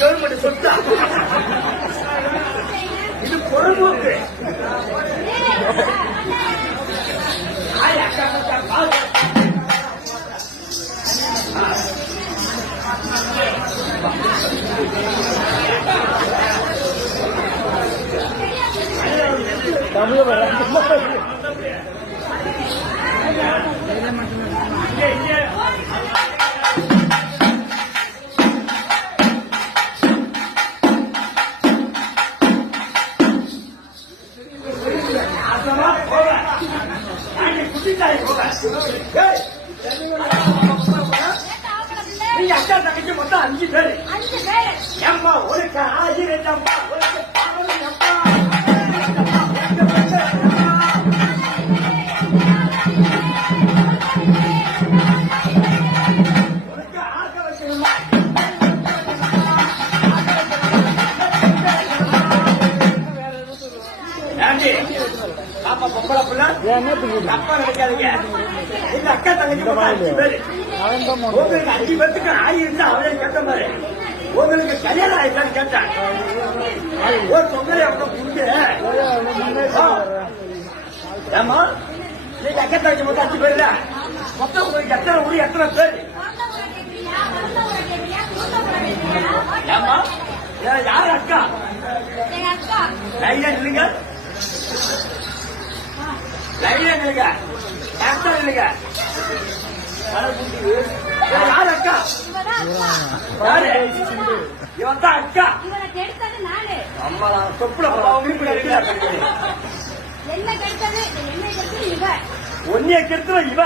Government சொத்தா இது பொறம்போக்கு. தமிழ் நீங்க அக்கா தங்கச்சி மொத்தம் 5 பேரு. ஏம்மா ஒரு காஜி ரெண்டம்மா பாப்பா பொம்பளை பிள்ளை அப்பா நினைக்காதீங்க. இந்த அக்கா தங்கச்சி 5 பேரு. உங்களுக்கு 5 பேருக்கு ஆயிருந்தா அவரே கேட்ட மாதிரி உங்களுக்கு கல்யாணம் ஆயிட்டான்னு கேட்டேன். ஒரு பொங்கலை அவங்க புரிஞ்சு ஏமா நீங்க அக்கா தங்கச்சி மொத்தம் 5 பேரு. மொத்தம் உங்களுக்கு எத்தனை ஊர் எத்தனை பேர்? ஏமா யாரு அக்கா? லைனா இல்லைங்க, லைனா இல்லைங்க, ஆக்டர் இல்லைங்க. யாரு அக்கா? யாரு இவன் தான் அக்கா. அம்மா தொப்புல ஒன்னிய கெடுத்துற இவ